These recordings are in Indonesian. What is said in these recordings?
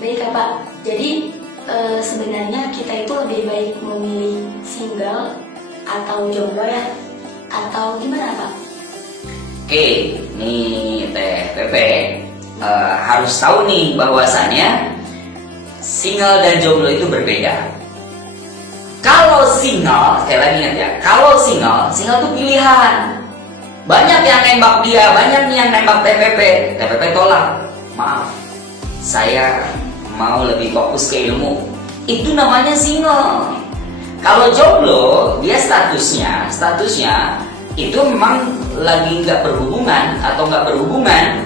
Baik Kak Pak, jadi sebenarnya kita itu lebih baik memilih single atau jomblo ya? Atau gimana Pak? Oke, nih Teh Pepe harus tahu nih bahwasannya single dan jomblo itu berbeda. Kalau single, sekali lagi ingat ya, kalau single itu pilihan. Banyak yang nembak dia, banyak nih yang nembak TPP. TPP tolak, maaf, saya mau lebih fokus ke ilmu. Itu namanya single. Kalau jomblo, dia statusnya itu memang lagi nggak berhubungan atau nggak berhubungan,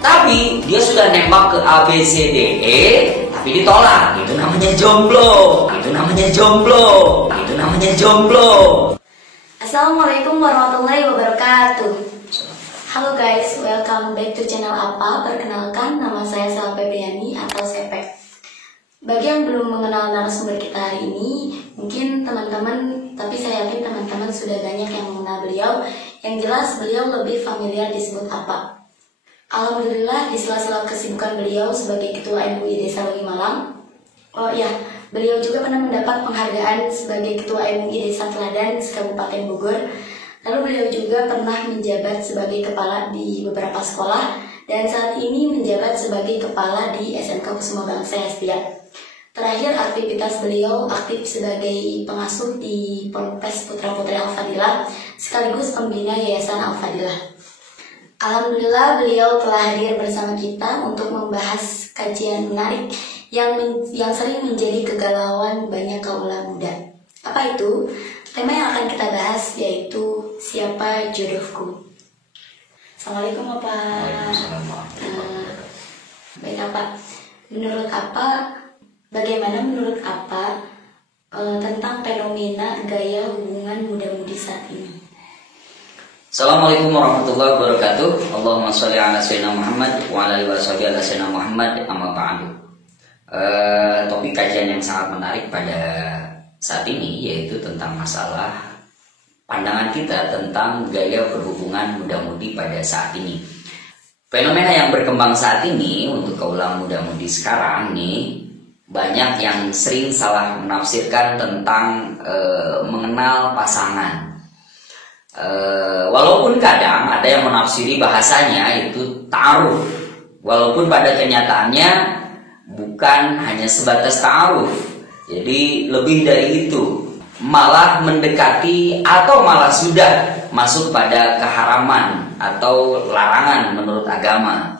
tapi dia sudah nembak ke A B C D E, tapi ditolak. Itu namanya jomblo. Itu namanya jomblo. Itu namanya jomblo. Assalamualaikum warahmatullahi wabarakatuh. Halo guys, welcome back to channel apa? Perkenalkan, nama saya Sela Febriani atau Sepek. Bagi yang belum mengenal narasumber kita hari ini, mungkin teman-teman, tapi saya yakin teman-teman sudah banyak yang mengenal beliau. Yang jelas beliau lebih familiar disebut apa. Alhamdulillah di sela-sela kesibukan beliau sebagai Ketua MUI Desa Wengi Malang. Oh ya, beliau juga pernah mendapat penghargaan sebagai Ketua MUI Desa Teladan Kabupaten Bogor. Lalu beliau juga pernah menjabat sebagai kepala di beberapa sekolah dan saat ini menjabat sebagai kepala di SMK Kusuma Bangsa Hestia. Terakhir aktivitas beliau aktif sebagai pengasuh di Ponpes Putra Putri Al-Fadilah sekaligus pembina Yayasan Al-Fadilah. Alhamdulillah beliau telah hadir bersama kita untuk membahas kajian menarik yang sering menjadi kegalauan banyak kaula muda. Apa itu? Tema yang akan kita bahas yaitu siapa jodohku. Assalamualaikum Bapak. Baik Bapak. Bagaimana menurut apa tentang fenomena gaya hubungan muda-mudi saat ini? Assalamualaikum warahmatullahi wabarakatuh. Allahumma sholli ala sayyidina Muhammad wa ala alihi washabihi ala sayyidina Muhammad amma ba'du. Topik kajian yang sangat menarik pada saat ini yaitu tentang masalah pandangan kita tentang gaya berhubungan muda-mudi pada saat ini. Fenomena yang berkembang saat ini untuk kaula muda-mudi sekarang nih, banyak yang sering salah menafsirkan tentang mengenal pasangan. Walaupun kadang ada yang menafsiri bahasanya itu ta'aruf, walaupun pada kenyataannya bukan hanya sebatas ta'aruf, jadi lebih dari itu, malah mendekati atau malah sudah masuk pada keharaman atau larangan menurut agama.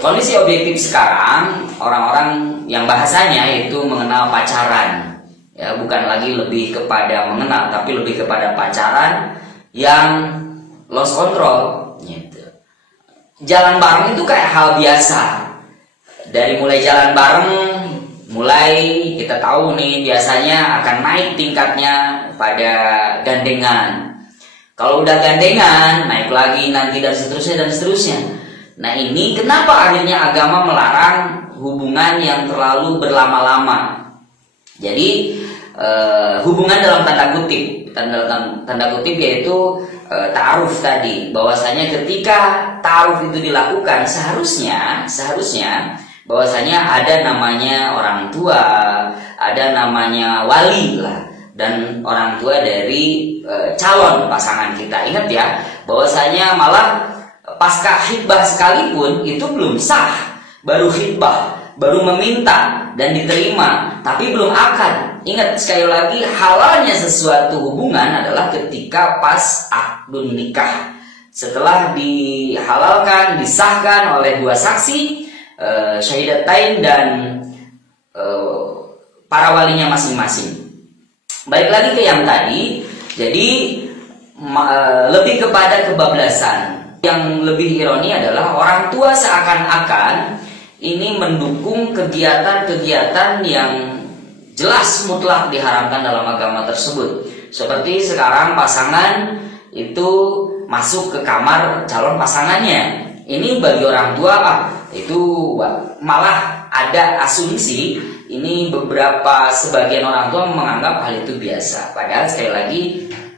Kondisi objektif sekarang, orang-orang yang bahasanya itu mengenal pacaran, ya bukan lagi lebih kepada mengenal, tapi lebih kepada pacaran yang lost control gitu. Jalan bareng itu kayak hal biasa. Dari mulai jalan bareng, mulai kita tahu nih biasanya akan naik tingkatnya pada gandengan. Kalau udah gandengan, naik lagi nanti dan seterusnya. Nah ini kenapa akhirnya agama melarang hubungan yang terlalu berlama-lama. Jadi hubungan dalam tanda kutip yaitu ta'aruf tadi, bahwasanya ketika ta'aruf itu dilakukan seharusnya bahwasanya ada namanya orang tua, ada namanya wali lah, dan orang tua dari calon pasangan kita. Ingat ya, bahwasanya malah pasca khitbah sekalipun itu belum sah, baru khitbah, baru meminta dan diterima, tapi belum akad. Ingat sekali lagi, halalnya sesuatu hubungan adalah ketika pas akdun nikah. Setelah dihalalkan, disahkan oleh dua saksi, syahidatain dan para walinya masing-masing. Balik lagi ke yang tadi, jadi lebih kepada kebablasan. Yang lebih ironi adalah orang tua seakan-akan ini mendukung kegiatan-kegiatan yang jelas mutlak diharamkan dalam agama tersebut. Seperti sekarang pasangan itu masuk ke kamar calon pasangannya. Ini bagi orang tua itu malah ada asumsi ini sebagian orang tua menganggap hal itu biasa. Padahal sekali lagi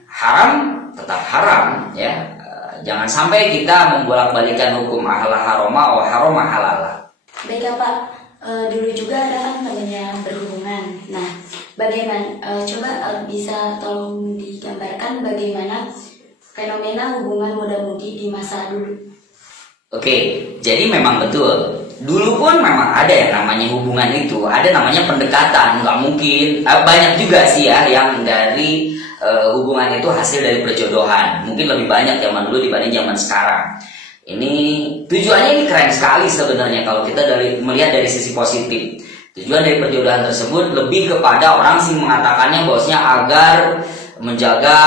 haram tetap haram ya. Jangan sampai kita membolak-balikan hukum ahla haroma wa haroma halala. Baik ya Pak, dulu juga ada kan namanya berhubungan. Nah, bagaimana? Coba bisa tolong digambarkan bagaimana fenomena hubungan muda-mudi di masa dulu. Oke, jadi memang betul. Dulu pun memang ada yang namanya hubungan itu, ada namanya pendekatan. Nggak mungkin, banyak juga sih ya yang dari hubungan itu hasil dari perjodohan. Mungkin lebih banyak zaman dulu dibanding zaman sekarang. Ini tujuannya ini keren sekali sebenarnya kalau kita melihat dari sisi positif. Tujuan dari perjodohan tersebut lebih kepada orang sih mengatakannya bahwasanya agar menjaga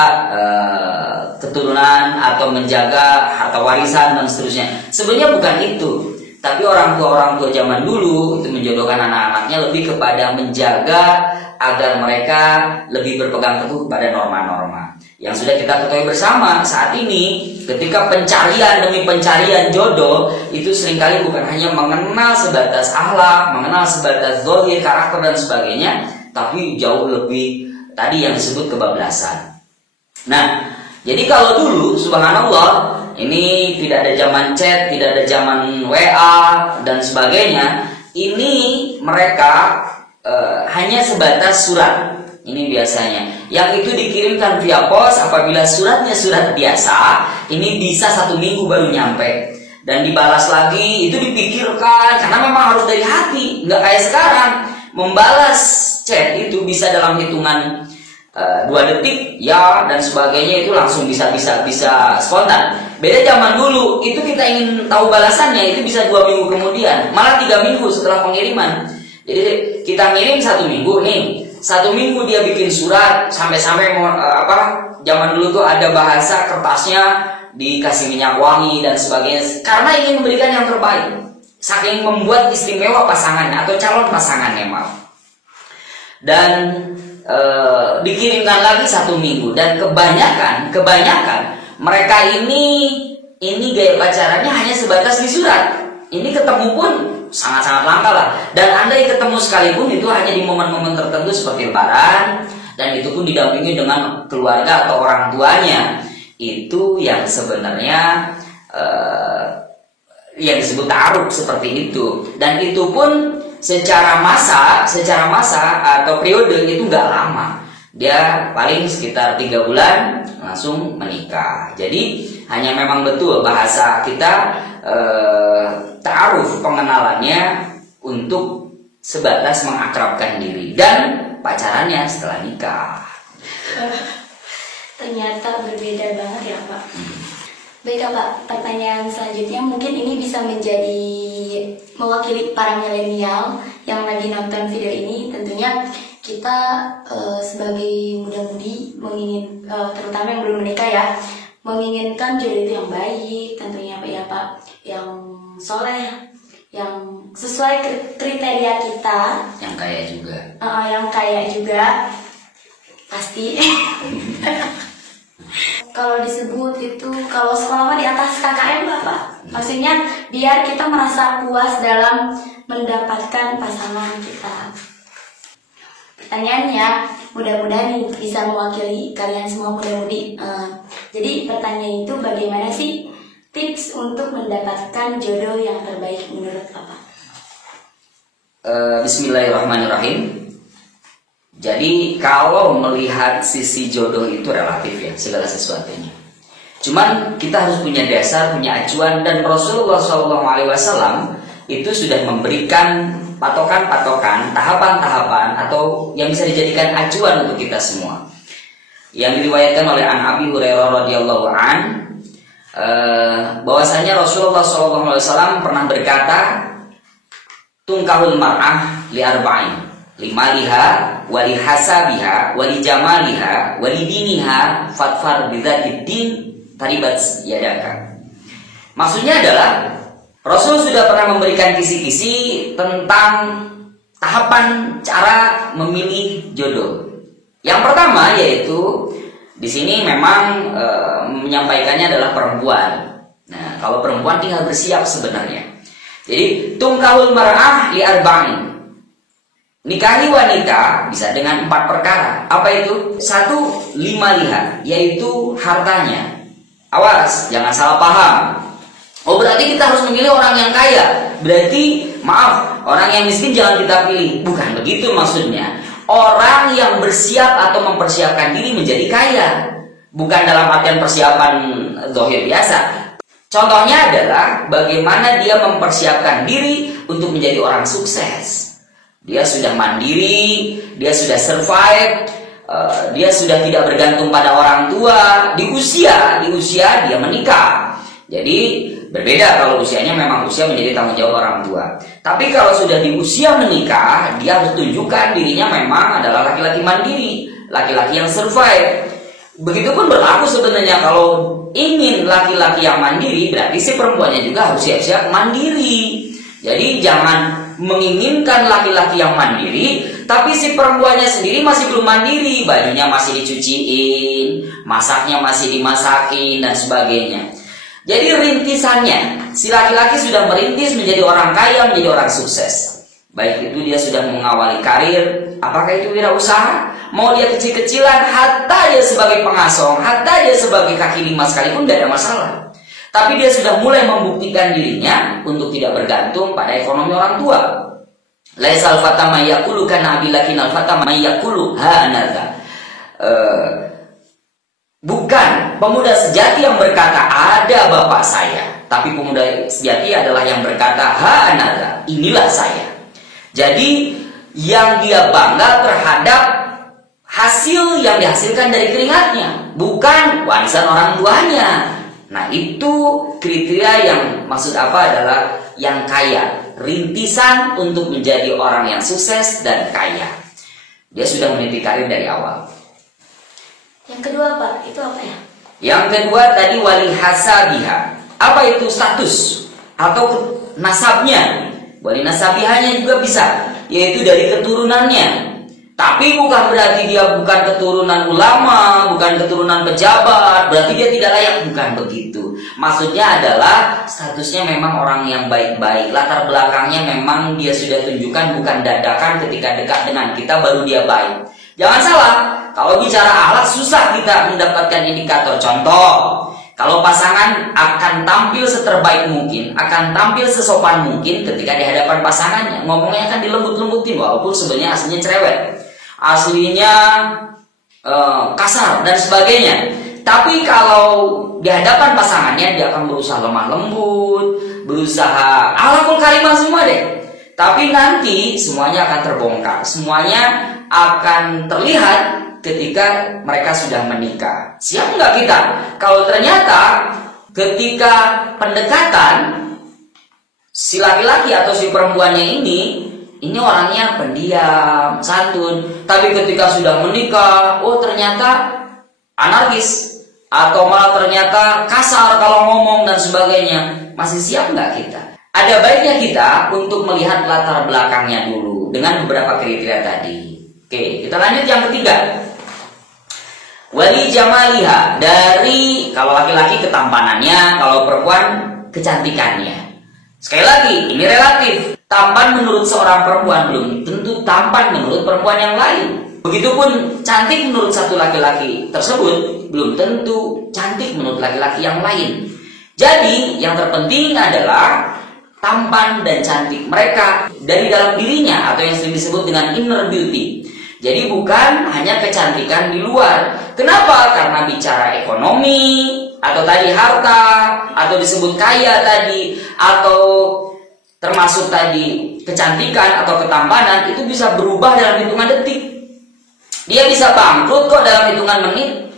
keturunan atau menjaga harta warisan dan seterusnya. Sebenarnya bukan itu. Tapi orang tua zaman dulu itu menjodohkan anak-anaknya lebih kepada menjaga agar mereka lebih berpegang teguh kepada norma-norma. Yang sudah kita ketahui bersama saat ini, ketika pencarian demi pencarian jodoh itu seringkali bukan hanya mengenal sebatas akhlak, mengenal sebatas zahir, karakter dan sebagainya, tapi jauh lebih tadi yang disebut kebablasan. Nah, jadi kalau dulu subhanallah ini tidak ada zaman chat, tidak ada zaman WA dan sebagainya. Ini mereka hanya sebatas surat. Ini biasanya. Yang itu dikirimkan via pos. Apabila suratnya surat biasa, ini bisa 1 minggu baru nyampe. Dan dibalas lagi, itu dipikirkan karena memang harus dari hati. Nggak kayak sekarang. Membalas chat itu bisa dalam hitungan 2 detik ya dan sebagainya, itu langsung bisa spontan. Beda zaman dulu, itu kita ingin tahu balasannya itu bisa 2 minggu kemudian, malah 3 minggu setelah pengiriman. Jadi kita ngirim 1 minggu nih, 1 minggu dia bikin surat sampai zaman dulu tuh ada bahasa kertasnya dikasih minyak wangi dan sebagainya karena ingin memberikan yang terbaik, saking membuat istimewa pasangannya atau calon pasangannya dan dikirimkan lagi 1 minggu. Dan kebanyakan mereka ini gaya pacarannya hanya sebatas di surat. Ini ketemu pun sangat-sangat langka lah. Dan andai ketemu sekalipun itu hanya di momen-momen tertentu seperti lebaran, dan itu pun didampingi dengan keluarga atau orang tuanya. Itu yang sebenarnya yang disebut ta'aruf seperti itu. Dan itu pun secara masa atau periode itu nggak lama. Dia paling sekitar 3 bulan langsung menikah. Jadi hanya memang betul bahasa kita ta'aruf, pengenalannya untuk sebatas mengakrabkan diri dan pacarannya setelah nikah. Ternyata berbeda banget ya Pak. Baik Pak, pertanyaan selanjutnya mungkin ini bisa menjadi mewakili para milenial yang lagi nonton video ini. Tentunya kita sebagai muda-mudi terutama yang belum menikah ya, menginginkan jodoh yang baik tentunya Pak ya Pak, yang soleh, yang sesuai kriteria kita, yang kaya juga, pasti. Kalau disebut itu, kalau sekolah di atas KKM Bapak, maksudnya biar kita merasa puas dalam mendapatkan pasangan kita. Pertanyaannya, mudah-mudahan nih bisa mewakili kalian semua muda-mudi. Jadi pertanyaan itu, bagaimana sih tips untuk mendapatkan jodoh yang terbaik menurut Bapak? Bismillahirrahmanirrahim. Jadi kalau melihat sisi jodoh itu relatif ya, segala sesuatunya. Cuman kita harus punya dasar, punya acuan, dan Rasulullah SAW itu sudah memberikan patokan-patokan, tahapan-tahapan atau yang bisa dijadikan acuan untuk kita semua. Yang diriwayatkan oleh Abi Hurairah radhiyallahu an, bahwasanya Rasulullah SAW pernah berkata, tungkahul mar'ah li arba'in, limaliha wali hasabiha wali jamaliha wali diniha fatfar bidzatid din taribat yadaka. Maksudnya adalah Rasul sudah pernah memberikan kisi-kisi tentang tahapan cara memilih jodoh. Yang pertama yaitu di sini memang menyampaikannya adalah perempuan. Nah, kalau perempuan tinggal bersiap sebenarnya. Jadi tungkahul mar'ah li arba'in, nikahi wanita bisa dengan 4 perkara. Apa itu? 1, 5 liha, yaitu hartanya. Awas, jangan salah paham. Oh berarti kita harus memilih orang yang kaya. Berarti Maaf, orang yang miskin jangan kita pilih. Bukan begitu maksudnya. Orang yang bersiap atau mempersiapkan diri menjadi kaya. Bukan dalam artian persiapan zahir biasa. Contohnya adalah bagaimana dia mempersiapkan diri untuk menjadi orang sukses. Dia sudah mandiri, dia sudah survive, dia sudah tidak bergantung pada orang tua. Di usia dia menikah. Jadi berbeda kalau usianya memang usia menjadi tanggung jawab orang tua. Tapi kalau sudah di usia menikah, dia harus tunjukkan dirinya memang adalah laki-laki mandiri, laki-laki yang survive. Begitupun berlaku sebenarnya kalau ingin laki-laki yang mandiri, berarti si perempuannya juga harus siap-siap mandiri. Jadi jangan menginginkan laki-laki yang mandiri, tapi si perempuannya sendiri masih belum mandiri. Bajunya masih dicuciin, masaknya masih dimasakin, dan sebagainya. Jadi rintisannya, si laki-laki sudah merintis menjadi orang kaya, menjadi orang sukses. Baik itu dia sudah mengawali karir, apakah itu wirausaha, mau dia kecil-kecilan, hatta dia sebagai pengasong, hatta dia sebagai kaki lima sekalipun tidak ada masalah. Tapi dia sudah mulai membuktikan dirinya untuk tidak bergantung pada ekonomi orang tua. Laisal fata may yaqulu kana bilakinal fata may yaqulu ha anadha. Bukan pemuda sejati yang berkata ada bapak saya, tapi pemuda sejati adalah yang berkata ha anadha, inilah saya. Jadi yang dia bangga terhadap hasil yang dihasilkan dari keringatnya, bukan warisan orang tuanya. Nah, itu kriteria yang maksud apa adalah yang kaya, rintisan untuk menjadi orang yang sukses dan kaya. Dia sudah meniti karir dari awal. Yang kedua Pak, itu apa ya? Yang kedua tadi wali hasabiha. Apa itu status atau nasabnya? Wali nasabihanya juga bisa, yaitu dari keturunannya. Tapi bukan berarti dia bukan keturunan ulama, bukan keturunan pejabat, berarti dia tidak layak, bukan begitu. Maksudnya adalah statusnya memang orang yang baik-baik, latar belakangnya memang dia sudah tunjukkan, bukan dadakan ketika dekat dengan kita baru dia baik. Jangan salah, kalau bicara akhlak susah kita mendapatkan indikator. Contoh, kalau pasangan akan tampil seterbaik mungkin, akan tampil sesopan mungkin ketika di hadapan pasangannya, ngomongnya akan dilembut-lembutin walaupun sebenarnya aslinya cerewet, aslinya kasar dan sebagainya. Tapi kalau di hadapan pasangannya dia akan berusaha lemah lembut, berusaha alaqul karimah semua deh. Tapi nanti semuanya akan terbongkar, semuanya akan terlihat ketika mereka sudah menikah. Siap nggak kita? Kalau ternyata ketika pendekatan si laki-laki atau si perempuannya ini orangnya pendiam, santun, tapi ketika sudah menikah, oh ternyata anarkis, atau malah ternyata kasar kalau ngomong dan sebagainya. Masih siap nggak kita? Ada baiknya kita untuk melihat latar belakangnya dulu dengan beberapa kriteria tadi. Oke, kita lanjut yang ketiga. Wali jamaliha, dari kalau laki-laki ketampanannya, kalau perempuan kecantikannya. Sekali lagi, ini relatif. Tampan menurut seorang perempuan belum tentu tampan menurut perempuan yang lain. Begitupun cantik menurut satu laki-laki tersebut belum tentu cantik menurut laki-laki yang lain. Jadi yang terpenting adalah tampan dan cantik mereka dari dalam dirinya, atau yang sering disebut dengan inner beauty. Jadi bukan hanya kecantikan di luar. Kenapa? Karena bicara ekonomi, atau tadi harta, atau disebut kaya tadi, atau termasuk tadi kecantikan atau ketampanan, itu bisa berubah dalam hitungan detik. Dia bisa bangkrut kok dalam hitungan menit.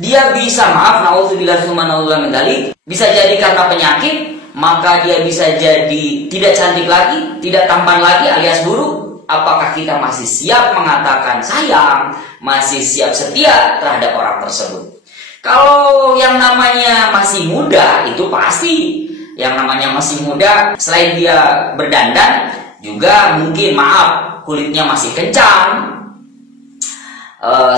Dia bisa, maaf, naudzubillah tsumma naudzubillah min dzalik, bisa jadi karena penyakit, maka dia bisa jadi tidak cantik lagi, tidak tampan lagi alias buruk. Apakah kita masih siap mengatakan sayang, masih siap setia terhadap orang tersebut? Kalau yang namanya masih muda, itu pasti. Yang namanya masih muda, selain dia berdandan, juga mungkin, maaf, kulitnya masih kencang,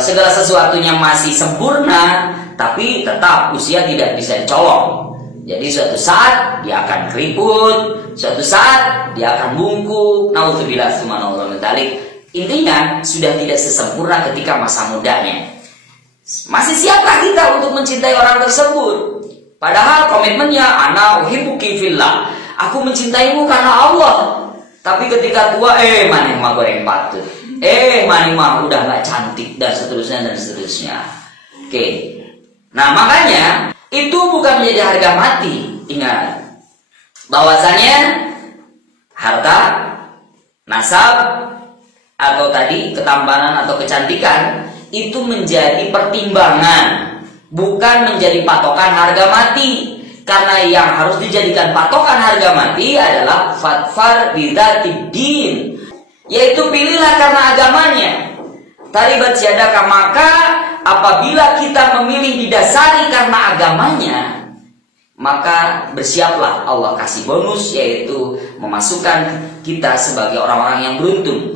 segala sesuatunya masih sempurna, tapi tetap usia tidak bisa dicolong. Jadi suatu saat dia akan keriput, suatu saat dia akan bungkuk. Naudzubillah tsumma naudzubillah min dzalik. Intinya sudah tidak sesempurna ketika masa mudanya. Masih siapkah kita untuk mencintai orang tersebut? Padahal komitmennya ana uhibbuki fillah. Aku mencintaimu karena Allah. Tapi ketika tua, maneh mah goreng patut. Maneh mah udah nggak cantik dan seterusnya dan seterusnya. Oke. Nah, makanya itu bukan menjadi harga mati. Ingat bahwasanya harta, nasab, atau tadi ketampanan atau kecantikan itu menjadi pertimbangan, bukan menjadi patokan harga mati. Karena yang harus dijadikan patokan harga mati adalah fatfar bidzatid din, yaitu pilihlah karena agamanya. Taribat syadaka, maka apabila kita memilih didasari karena agamanya, maka bersiaplah Allah kasih bonus, yaitu memasukkan kita sebagai orang-orang yang beruntung.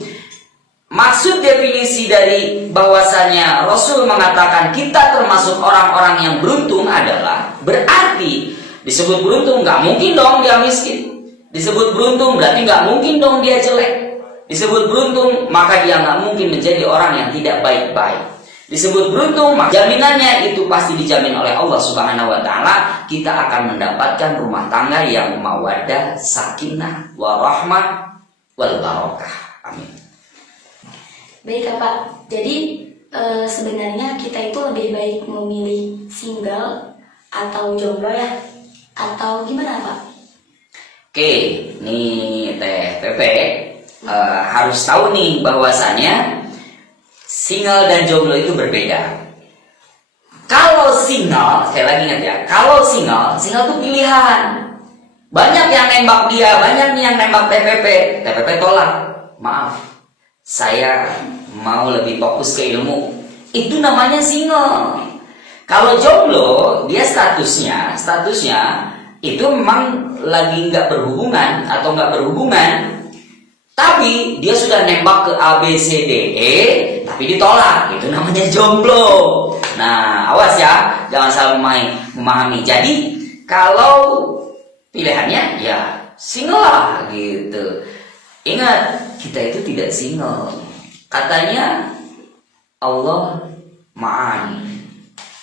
Maksud definisi dari bahwasanya Rasul mengatakan kita termasuk orang-orang yang beruntung adalah berarti disebut beruntung nggak mungkin dong dia miskin. Disebut beruntung berarti nggak mungkin dong dia jelek. Disebut beruntung maka dia nggak mungkin menjadi orang yang tidak baik-baik. Disebut beruntung maka jaminannya itu pasti dijamin oleh Allah Subhanahu wa taala, kita akan mendapatkan rumah tangga yang mawaddah, sakinah, warahmah, wal barakah. Amin. Baik Pak, jadi sebenarnya kita itu lebih baik memilih single atau jomblo ya? Atau gimana Pak? Oke, nih Teh Pepe harus tahu nih bahwasanya single dan jomblo itu berbeda. Kalau single, saya lagi ingat ya, kalau single itu pilihan. Banyak yang nembak dia, banyak nih yang nembak TPP. TPP tolak, maaf, saya mau lebih fokus ke ilmu. Itu namanya single. Kalau jomblo, dia statusnya itu memang lagi nggak berhubungan atau nggak berhubungan, tapi dia sudah nembak ke A, B, C, D, E, tapi ditolak. Itu namanya jomblo. Nah, awas ya, jangan salah memahami. Jadi, kalau pilihannya ya single lah gitu. Ingat, kita itu tidak single. Katanya Allah ma'an,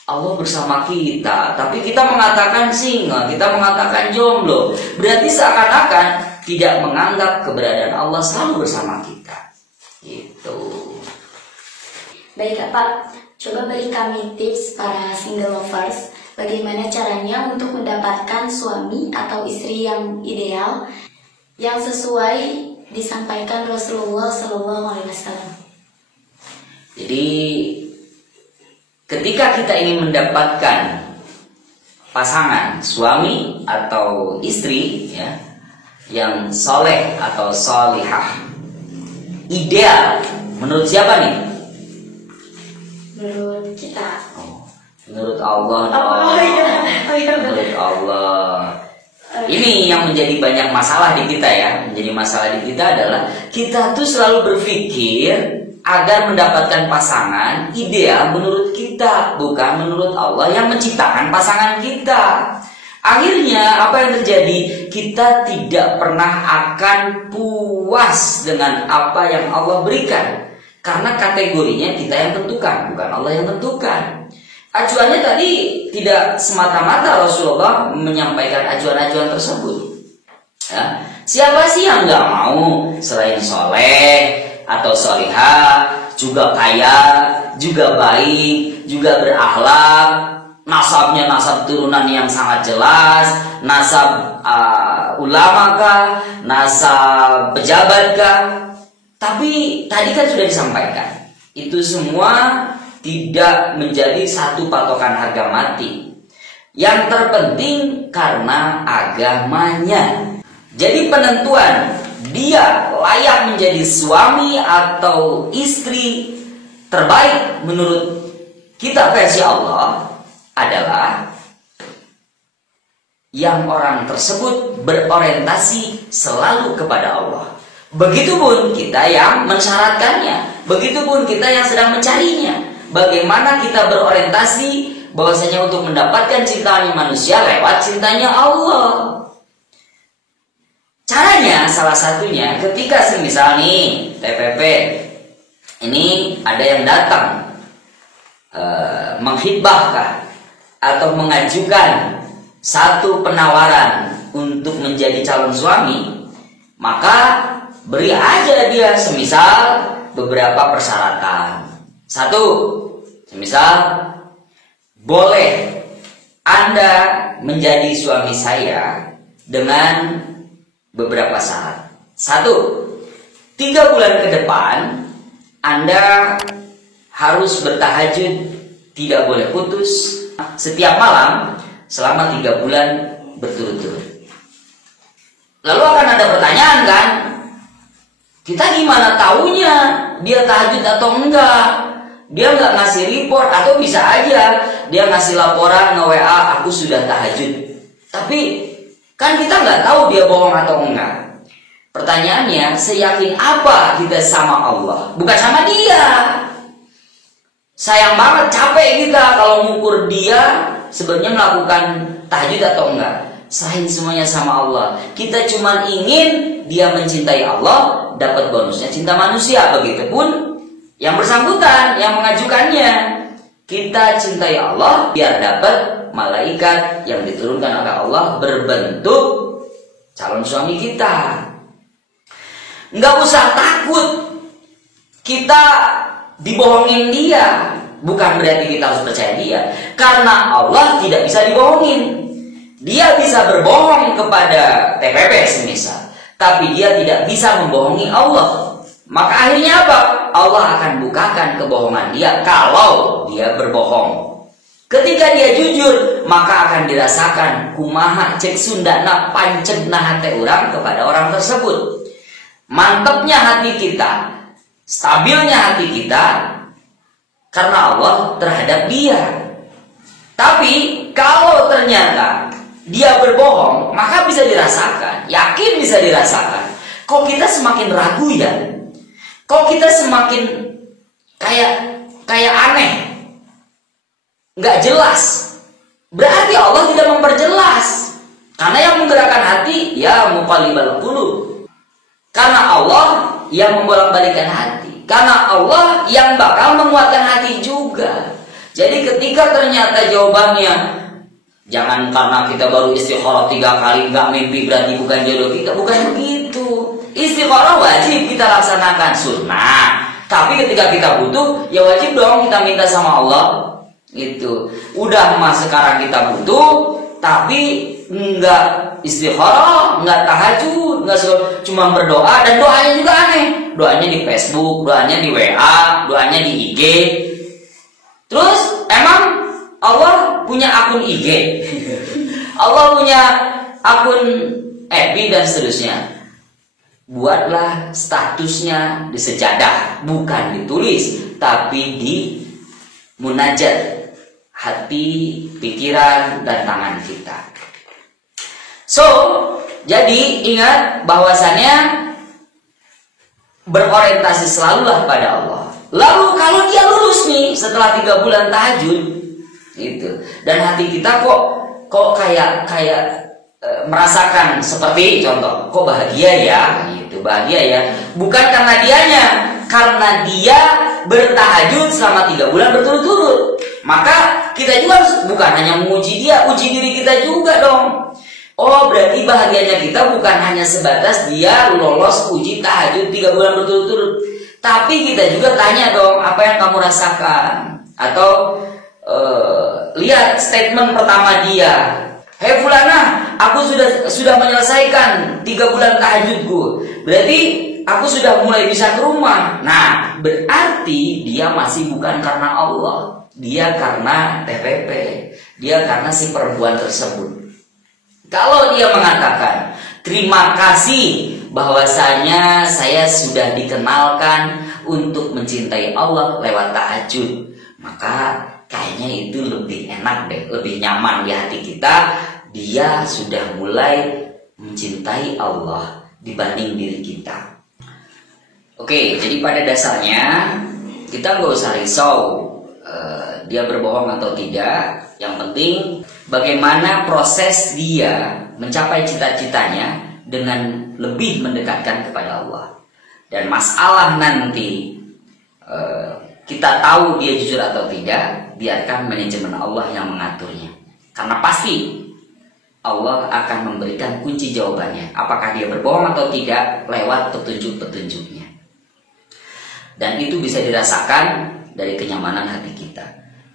Allah bersama kita, tapi kita mengatakan single, kita mengatakan jomblo. Berarti seakan-akan tidak menganggap keberadaan Allah selalu bersama kita. Gitu. Baik Pak, coba beri kami tips para single lovers, bagaimana caranya untuk mendapatkan suami atau istri yang ideal, yang sesuai disampaikan Rasulullah SAW. Jadi ketika kita ingin mendapatkan pasangan suami atau istri ya, yang soleh atau solihah, ideal menurut siapa nih? Menurut kita. Menurut Allah. Iya. Menurut Allah. Ini yang menjadi banyak masalah di kita ya. Menjadi masalah di kita adalah kita tuh selalu berpikir agar mendapatkan pasangan ideal menurut kita, bukan menurut Allah yang menciptakan pasangan kita. Akhirnya apa yang terjadi? Kita tidak pernah akan puas dengan apa yang Allah berikan, karena kategorinya kita yang tentukan, bukan Allah yang tentukan. Acuannya tadi tidak semata-mata Rasulullah menyampaikan acuan-acuan tersebut ya. Siapa sih yang gak mau selain soleh atau solihah, juga kaya, juga baik, juga berakhlak, nasabnya nasab turunan yang sangat jelas, nasab ulama kah, nasab pejabat kah? Tapi tadi kan sudah disampaikan, itu semua tidak menjadi satu patokan harga mati. Yang terpenting karena agamanya. Jadi penentuan dia layak menjadi suami atau istri terbaik menurut kita versi Allah adalah yang orang tersebut berorientasi selalu kepada Allah. Begitupun kita yang mensyaratkannya, begitupun kita yang sedang mencarinya. Bagaimana kita berorientasi bahwasanya untuk mendapatkan cintanya manusia lewat cintanya Allah. Caranya salah satunya ketika semisal nih TPP ini ada yang datang menghibahkah atau mengajukan satu penawaran untuk menjadi calon suami, maka beri aja dia semisal beberapa persyaratan. Satu, semisal boleh Anda menjadi suami saya dengan beberapa syarat. Satu, 3 bulan ke depan Anda harus bertahajud, tidak boleh putus setiap malam selama 3 bulan berturut-turut. Lalu akan ada pertanyaan kan, kita gimana taunya dia tahajud atau enggak? Dia nggak ngasih report, atau bisa aja dia ngasih laporan nge-WA, aku sudah tahajud. Tapi kan kita nggak tahu dia bohong atau enggak. Pertanyaannya, seyakin apa kita sama Allah? Bukan sama dia. Sayang banget, capek kita kalau mengukur dia sebenarnya melakukan tahajud atau enggak. Serahin semuanya sama Allah. Kita cuma ingin dia mencintai Allah, dapat bonusnya cinta manusia. Begitupun yang bersangkutan, yang mengajukannya. Kita cintai Allah biar dapat malaikat yang diturunkan oleh Allah berbentuk calon suami kita. Nggak usah takut kita dibohongin dia. Bukan berarti kita harus percaya dia, karena Allah tidak bisa dibohongin. Dia bisa berbohong kepada TPP semisal, tapi dia tidak bisa membohongi Allah. Maka akhirnya apa? Allah akan bukakan kebohongan dia kalau dia berbohong. Ketika dia jujur, maka akan dirasakan kumaha cek sundana pancegna hati orang kepada orang tersebut. Mantapnya hati kita, stabilnya hati kita karena Allah terhadap dia. Tapi kalau ternyata dia berbohong, maka bisa dirasakan, yakin bisa dirasakan. Kok kita semakin ragu ya? Kok kita semakin kayak aneh, nggak jelas. Berarti Allah tidak memperjelas. Karena yang menggerakkan hati, ya muqallibal qulub. Karena Allah yang membolak-balikan hati. Karena Allah yang bakal menguatkan hati juga. Jadi ketika ternyata jawabannya, jangan karena kita baru istikharah 3 kali nggak mimpi berarti bukan jodoh kita. Bukan begitu. Istikharah wajib kita laksanakan, sunnah. Tapi ketika kita butuh, ya wajib dong kita minta sama Allah. Itu. Udah mas sekarang kita butuh, tapi nggak istikharah, nggak tahajud, nggak cuma berdoa, dan doanya juga aneh. Doanya di Facebook, doanya di WA, doanya di IG. Terus emang Allah punya akun IG, Allah punya akun FB dan seterusnya. Buatlah statusnya di sejadah, bukan ditulis, tapi di munajat hati, pikiran, dan tangan kita. So, jadi ingat bahwasannya berorientasi selalulah pada Allah. Lalu kalau dia lulus nih setelah 3 bulan tahajud, gitu, dan hati kita kok kayak merasakan seperti contoh, kok bahagia ya, gitu, bahagia ya, bukan karena dianya, karena dia bertahajud selama 3 bulan berturut-turut. Maka kita juga harus bukan hanya menguji dia, uji diri kita juga dong. Oh, berarti bahagianya kita bukan hanya sebatas dia lolos uji tahajud 3 bulan berturut-turut, tapi kita juga tanya dong, apa yang kamu rasakan? Atau lihat statement pertama dia, hei fulana, aku sudah menyelesaikan 3 bulan tahajudku, berarti aku sudah mulai bisa ke rumah. Nah, berarti dia masih bukan karena Allah, dia karena TPP, dia karena si perempuan tersebut. Kalau dia mengatakan terima kasih bahwasanya saya sudah dikenalkan untuk mencintai Allah lewat tahajud, maka kayaknya itu lebih enak deh, lebih nyaman di hati kita. Dia sudah mulai mencintai Allah dibanding diri kita. Oke, jadi pada dasarnya kita nggak usah risau dia berbohong atau tidak. Yang penting bagaimana proses dia mencapai cita-citanya dengan lebih mendekatkan kepada Allah. Dan masalah nanti kita tahu dia jujur atau tidak, biarkan manajemen Allah yang mengaturnya. Karena Allah akan memberikan kunci jawabannya. Apakah dia berbohong atau tidak lewat petunjuk-petunjuknya. Dan itu bisa dirasakan dari kenyamanan hati kita.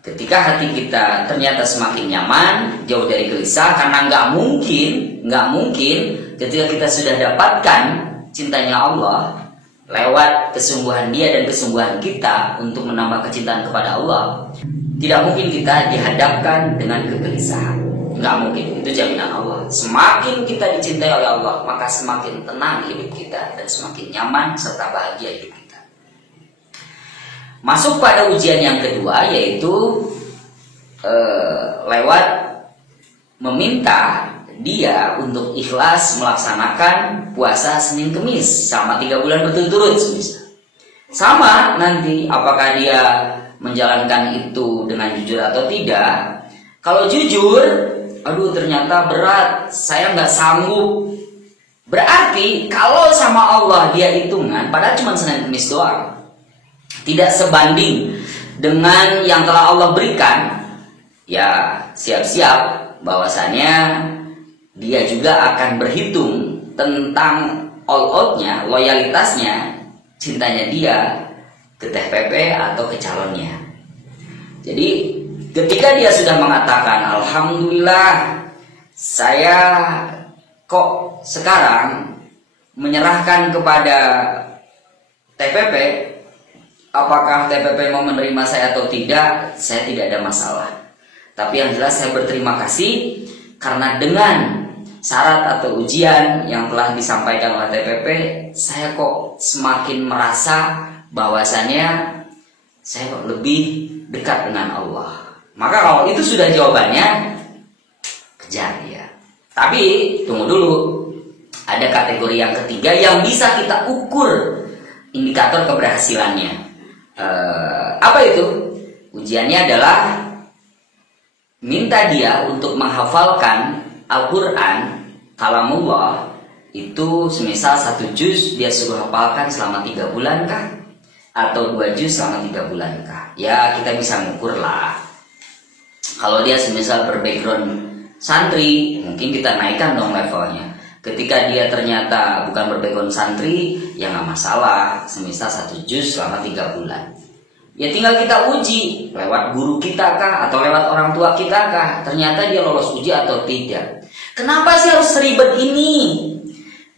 Ketika hati kita ternyata semakin nyaman, jauh dari gelisah, karena nggak mungkin ketika kita sudah dapatkan cintanya Allah lewat kesungguhan Dia dan kesungguhan kita untuk menambah kecintaan kepada Allah, tidak mungkin kita dihadapkan dengan kegelisahan. Nggak mungkin, itu jaminan Allah. Semakin kita dicintai oleh Allah, maka semakin tenang hidup kita dan semakin nyaman serta bahagia hidup kita. Masuk pada ujian yang kedua, yaitu lewat meminta dia untuk ikhlas melaksanakan puasa Senin Kemis selama 3 bulan berturut-turut. Sama nanti apakah dia menjalankan itu dengan jujur atau tidak. Kalau jujur, aduh ternyata berat, saya nggak sanggup. Berarti kalau sama Allah dia hitungan, padahal cuma Senin Kemis doang, tidak sebanding dengan yang telah Allah berikan, ya siap-siap bahwasanya dia juga akan berhitung tentang all out-nya, loyalitasnya, cintanya dia ke TPP atau ke calonnya. Jadi ketika dia sudah mengatakan, alhamdulillah saya kok sekarang menyerahkan kepada TPP, apakah TPP mau menerima saya atau tidak, saya tidak ada masalah. Tapi yang jelas saya berterima kasih karena dengan syarat atau ujian yang telah disampaikan oleh TPP, saya kok semakin merasa bahwasannya saya kok lebih dekat dengan Allah. Maka kalau itu sudah jawabannya, kejar ya. Tapi tunggu dulu, ada kategori yang ketiga yang bisa kita ukur indikator keberhasilannya. Apa itu? Ujiannya adalah minta dia untuk menghafalkan Al-Quran, kalamullah, itu semisal 1 juz dia suruh hafalkan selama 3 bulan kah? Atau 2 juz selama 3 bulan kah? Ya kita bisa mengukur lah. Kalau dia semisal berbackground santri, mungkin kita naikkan dong levelnya. Ketika dia ternyata bukan berbackground santri, ya nggak masalah, semisal 1 juz selama 3 bulan. Ya tinggal kita uji lewat guru kita kah atau lewat orang tua kita kah, ternyata dia lolos uji atau tidak. Kenapa sih harus ribet ini?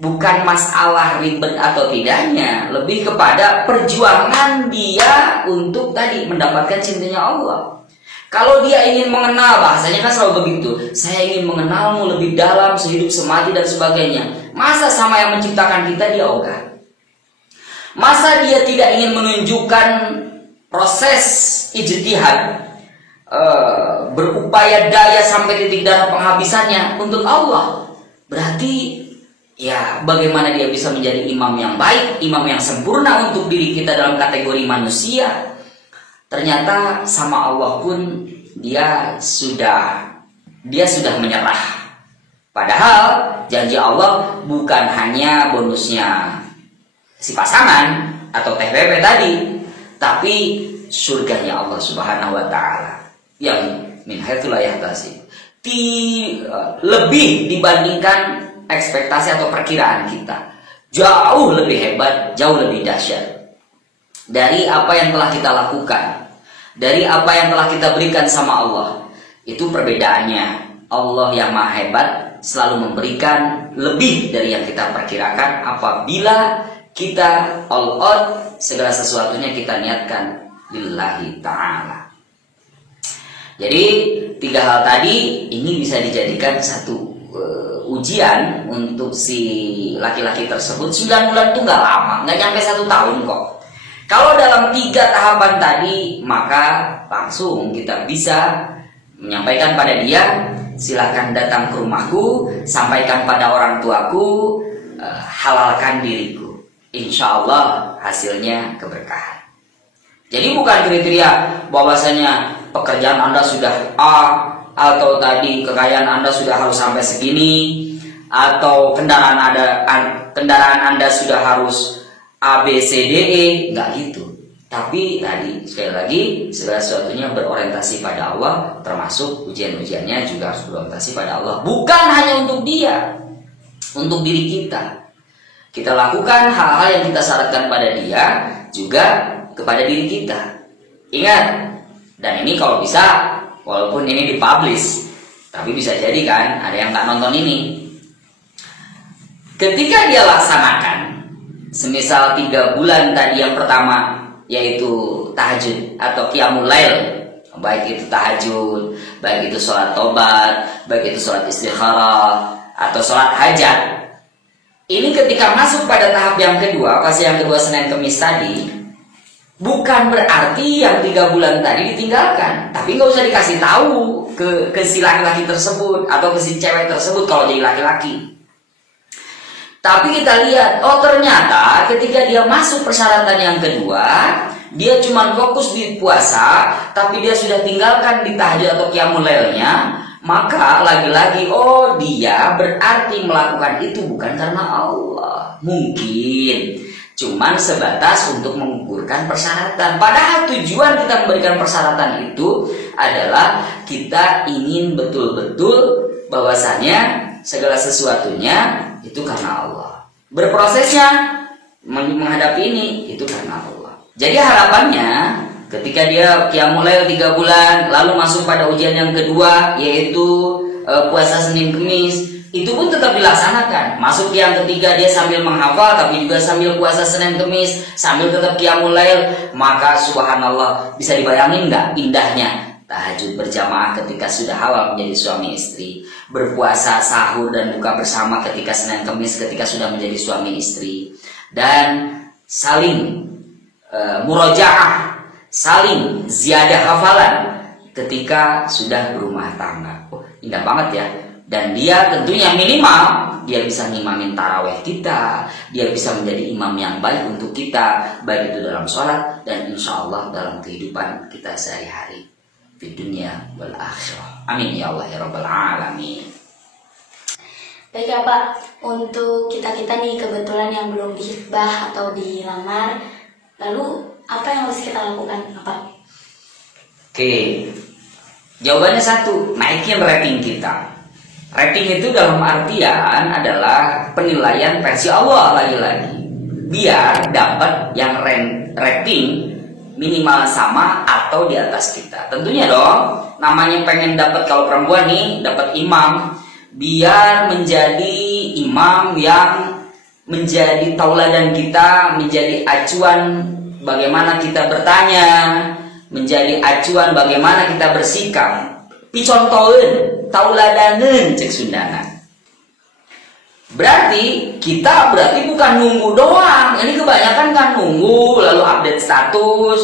Bukan masalah ribet atau tidaknya, lebih kepada perjuangan dia untuk tadi mendapatkan cintanya Allah. Kalau dia ingin mengenal, bahasanya kan selalu begitu, saya ingin mengenalmu lebih dalam, sehidup semati dan sebagainya. Masa sama yang menciptakan kita dia ogah? Masa dia tidak ingin menunjukkan proses ijtihad, berupaya daya sampai titik darah penghabisannya untuk Allah? Berarti ya bagaimana dia bisa menjadi imam yang baik, imam yang sempurna untuk diri kita dalam kategori manusia? Ternyata sama Allah pun dia sudah menyerah. Padahal janji Allah bukan hanya bonusnya si pasangan atau TPP tadi, tapi surganya Allah Subhanahu wa taala yang min haitsu la yahtasib, lebih dibandingkan ekspektasi atau perkiraan kita. Jauh lebih hebat, jauh lebih dahsyat dari apa yang telah kita lakukan, dari apa yang telah kita berikan sama Allah. Itu perbedaannya. Allah yang maha hebat selalu memberikan lebih dari yang kita perkirakan apabila kita all out, segala sesuatunya kita niatkan lillahi ta'ala. Jadi 3 hal tadi ini bisa dijadikan satu ujian untuk si laki-laki tersebut. 9 bulan itu gak lama, gak nyampe 1 tahun kok. Kalau dalam 3 tahapan tadi, maka langsung kita bisa menyampaikan pada dia, silahkan datang ke rumahku, sampaikan pada orang tuaku, halalkan diriku. Insya Allah hasilnya keberkahan. Jadi bukan kriteria bahwasanya pekerjaan Anda sudah A, atau tadi kekayaan Anda sudah harus sampai segini, atau kendaraan Anda sudah harus A, B, C, D, E. Enggak gitu. Tapi tadi sekali lagi segala sesuatunya berorientasi pada Allah, termasuk ujian-ujiannya juga harus berorientasi pada Allah. Bukan hanya untuk dia, untuk diri kita. Kita lakukan hal-hal yang kita syaratkan pada dia, juga kepada diri kita. Ingat, dan ini kalau bisa, walaupun ini dipublish, tapi bisa jadi kan ada yang nggak nonton ini. Ketika dia laksanakan, semisal 3 bulan tadi yang pertama, yaitu tahajud atau qiyamul lail, baik itu tahajud, baik itu sholat tobat, baik itu sholat istikharah atau sholat hajat. Ini ketika masuk pada tahap yang kedua, fase yang kedua Senin Kemis tadi, bukan berarti yang 3 bulan tadi ditinggalkan, tapi nggak usah dikasih tahu ke si laki-laki tersebut atau ke si cewek tersebut kalau jadi laki-laki. Tapi kita lihat, oh ternyata ketika dia masuk persyaratan yang kedua, dia cuma fokus di puasa, tapi dia sudah tinggalkan di tahajud atau qiyamul lailnya, maka lagi-lagi, oh dia berarti melakukan itu bukan karena Allah. Mungkin cuman sebatas untuk menggugurkan persyaratan. Padahal tujuan kita memberikan persyaratan itu adalah kita ingin betul-betul bahwasanya segala sesuatunya itu karena Allah. Berprosesnya menghadapi ini itu karena Allah. Jadi harapannya ketika dia qiyamul lail 3 bulan lalu masuk pada ujian yang kedua, yaitu puasa Senin Kemis, itu pun tetap dilaksanakan. Masuk yang ketiga dia sambil menghafal tapi juga sambil puasa Senin Kemis, sambil tetap qiyamul lail, maka subhanallah, bisa dibayangin nggak indahnya tahajud berjamaah ketika sudah halal menjadi suami istri, berpuasa sahur dan buka bersama ketika Senin Kemis ketika sudah menjadi suami istri, dan saling murojaah, saling ziyadah hafalan ketika sudah berumah tangga. Oh, indah banget ya. Dan dia tentunya minimal dia bisa ngimamin taraweh kita, dia bisa menjadi imam yang baik untuk kita, baik itu dalam sholat dan insya Allah dalam kehidupan kita sehari-hari di dunia wal akhirah. Amin ya Allah ya rabbal alamin. Baik ya Pak, untuk kita-kita nih kebetulan yang belum dihitbah atau dilamar, lalu apa yang harus kita lakukan Pak? Oke, jawabannya satu, naikin rating kita. Rating itu dalam artian adalah penilaian versi Allah lagi-lagi, biar dapat yang rating minimal sama atau di atas kita. Tentunya dong, namanya pengen dapat, kalau perempuan nih dapat imam, biar menjadi imam yang menjadi tauladan kita, menjadi acuan bagaimana kita bertanya, menjadi acuan bagaimana kita bersikap. Picontoin, tauladaneun cek Sundana. Berarti kita bukan nunggu doang. Ini kebanyakan kan nunggu lalu update status,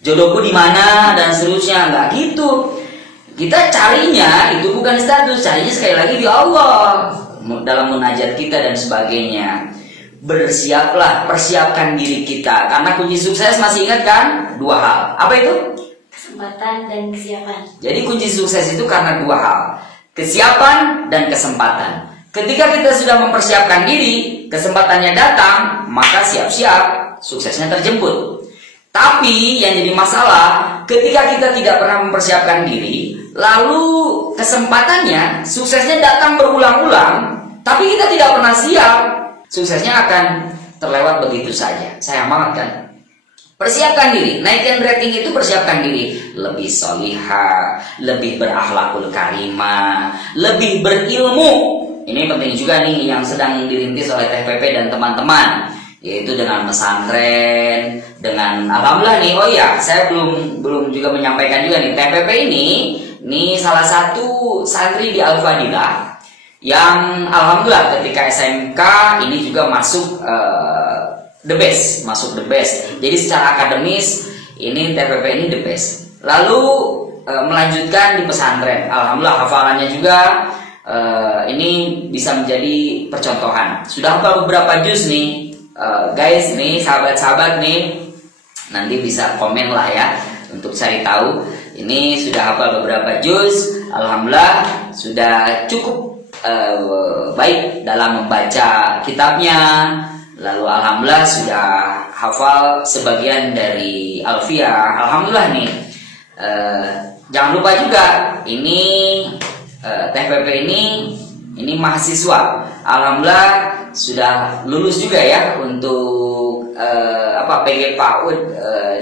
jodohku di mana dan seterusnya. Enggak gitu. Kita carinya itu bukan status, carinya sekali lagi di Allah dalam munajat kita dan sebagainya. Bersiaplah, persiapkan diri kita, karena kunci sukses masih ingat kan? 2 hal. Apa itu? Kesempatan dan kesiapan. Jadi kunci sukses itu karena 2 hal, kesiapan dan kesempatan. Ketika kita sudah mempersiapkan diri, kesempatannya datang, maka siap-siap, suksesnya terjemput. Tapi yang jadi masalah, ketika kita tidak pernah mempersiapkan diri, lalu kesempatannya, suksesnya datang berulang-ulang, tapi kita tidak pernah siap, suksesnya akan terlewat begitu saja. Sayang banget kan? Persiapkan diri, naikkan rating itu persiapkan diri. Lebih solihah, lebih berakhlakul karimah, lebih berilmu. Ini penting juga nih yang sedang dirintis oleh TPP dan teman-teman, yaitu dengan pesantren, dengan alhamdulillah nih. Oh iya, saya belum juga menyampaikan juga nih, TPP ini salah satu santri di Al-Fadilah yang alhamdulillah ketika SMK ini juga masuk the best. Jadi secara akademis ini TPP ini the best. Lalu melanjutkan di pesantren, alhamdulillah hafalannya juga ini bisa menjadi percontohan. Sudah hafal beberapa juz nih, guys nih, sahabat-sahabat nih, nanti bisa komen lah ya untuk cari tahu. Ini sudah hafal beberapa juz, alhamdulillah sudah cukup baik dalam membaca kitabnya, Lalu alhamdulillah sudah hafal sebagian dari Alfiyah. Alhamdulillah nih. Jangan lupa juga ini TPP ini mahasiswa. Alhamdulillah sudah lulus juga ya untuk PG PAUD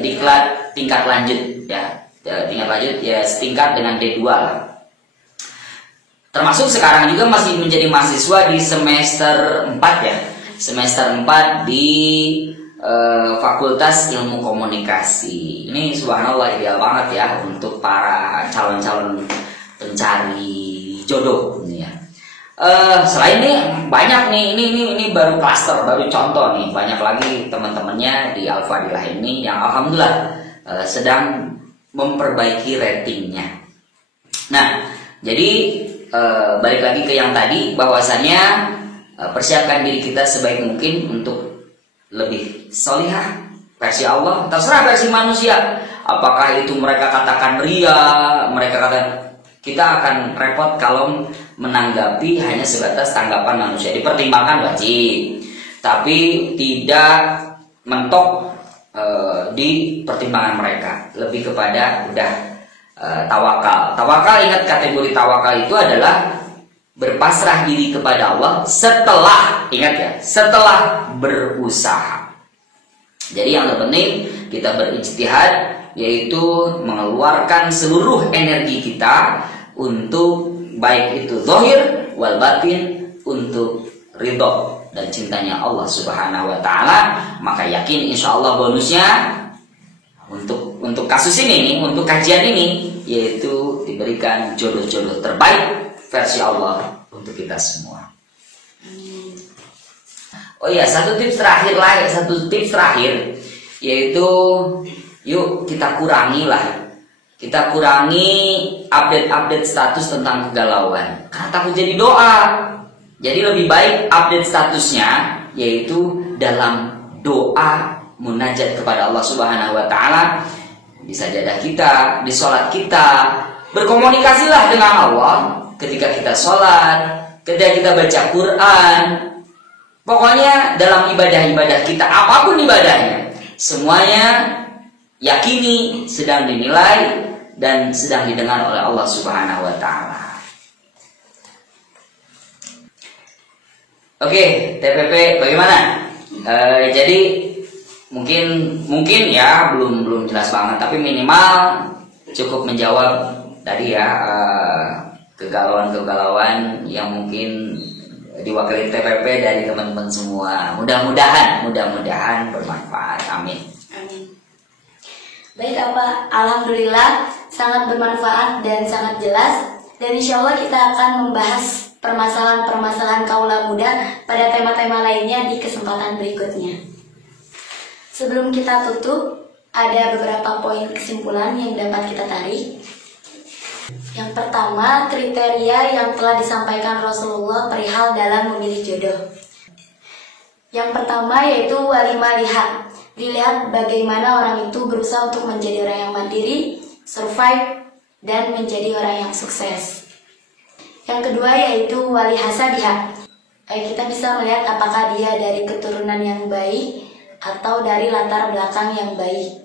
diklat tingkat lanjut ya. Tingkat lanjut ya setingkat dengan D2 lah. Termasuk sekarang juga masih menjadi mahasiswa di semester 4 ya. Semester 4 di Fakultas Ilmu Komunikasi. Ini subhanallah ideal banget ya untuk para calon-calon pencari jodoh ini ya. Selain ini banyak nih, ini baru klaster, baru contoh nih, banyak lagi teman-temannya di Al-Fadilah ini yang alhamdulillah sedang memperbaiki ratingnya. Nah, jadi balik lagi ke yang tadi, bahwasannya persiapkan diri kita sebaik mungkin untuk lebih solihah versi Allah, terserah versi manusia. Apakah itu mereka katakan ria, mereka katakan, kita akan repot kalau menanggapi hanya sebatas tanggapan manusia. Dipertimbangkan wajib, tapi tidak mentok di pertimbangan mereka. Lebih kepada udah tawakal. Tawakal, ingat kategori tawakal itu adalah berpasrah diri kepada Allah setelah, ingat ya, setelah berusaha. Jadi yang terpenting kita berijtihad, yaitu mengeluarkan seluruh energi kita untuk baik itu zahir wal batin, untuk ridho dan cintanya Allah Subhanahu wa taala. Maka yakin insya Allah bonusnya untuk kasus ini nih, untuk kajian ini, yaitu diberikan jodoh-jodoh terbaik versi Allah untuk kita semua. Oh iya, satu tips terakhir yaitu yuk kita kurangi update status tentang kegalauan, karena takut jadi doa. Jadi lebih baik update statusnya yaitu dalam doa munajat kepada Allah Subhanahu wa taala, di sajadah kita, di sholat kita. Berkomunikasilah dengan Allah ketika kita sholat, ketika kita baca Quran. Pokoknya dalam ibadah-ibadah kita, apapun ibadahnya, semuanya yakini sedang dinilai dan sedang didengar oleh Allah Subhanahu wa taala. Oke, TPP bagaimana? Jadi mungkin ya belum jelas banget, tapi minimal cukup menjawab tadi ya kegalauan yang mungkin diwakili TPP dari teman-teman semua. Mudah-mudahan bermanfaat. Amin. Baik alhamdulillah sangat bermanfaat dan sangat jelas, dan insya Allah kita akan membahas permasalahan-permasalahan kaula muda pada tema-tema lainnya di kesempatan berikutnya. Sebelum kita tutup, ada beberapa poin kesimpulan yang dapat kita tarik. Yang pertama, kriteria yang telah disampaikan Rasulullah perihal dalam memilih jodoh. Yang pertama yaitu walimah lihat. Dilihat bagaimana orang itu berusaha untuk menjadi orang yang mandiri, survive, dan menjadi orang yang sukses. Yang kedua yaitu wali hasabiha. Kita bisa melihat apakah dia dari keturunan yang baik atau dari latar belakang yang baik.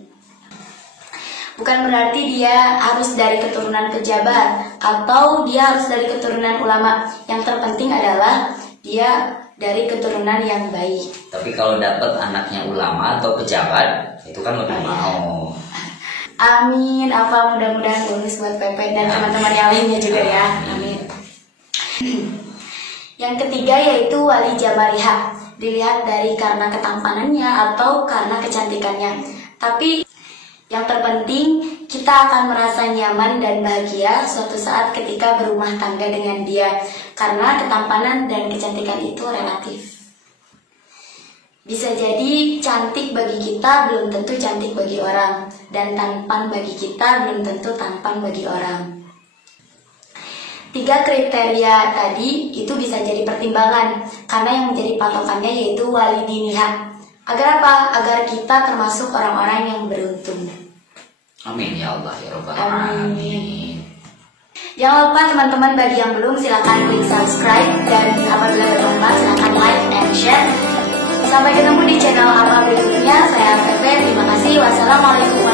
Bukan berarti dia harus dari keturunan pejabat atau dia harus dari keturunan ulama. Yang terpenting adalah dia dari keturunan yang baik. Tapi kalau dapat anaknya ulama atau pejabat, itu kan lebih mau. Amin. Mudah-mudahan bonus buat Pepe dan teman-teman yang lainnya juga ya. Amin. Yang ketiga yaitu wali jamaliha. Dilihat dari karena ketampanannya atau karena kecantikannya. Tapi yang terpenting kita akan merasa nyaman dan bahagia suatu saat ketika berumah tangga dengan dia. Karena ketampanan dan kecantikan itu relatif. Bisa jadi cantik bagi kita belum tentu cantik bagi orang, dan tampan bagi kita belum tentu tampan bagi orang. 3 kriteria tadi itu bisa jadi pertimbangan, karena yang menjadi patokannya yaitu wali diniha. Agar apa? Agar kita termasuk orang-orang yang beruntung. Amin ya Allah ya Rabbal Alamin. Jangan lupa teman-teman, bagi yang belum silakan klik subscribe, dan apabila bermanfaat silakan like and share. Sampai ketemu di channel apa berikutnya. Saya Pepe. Terima kasih. Wassalamualaikum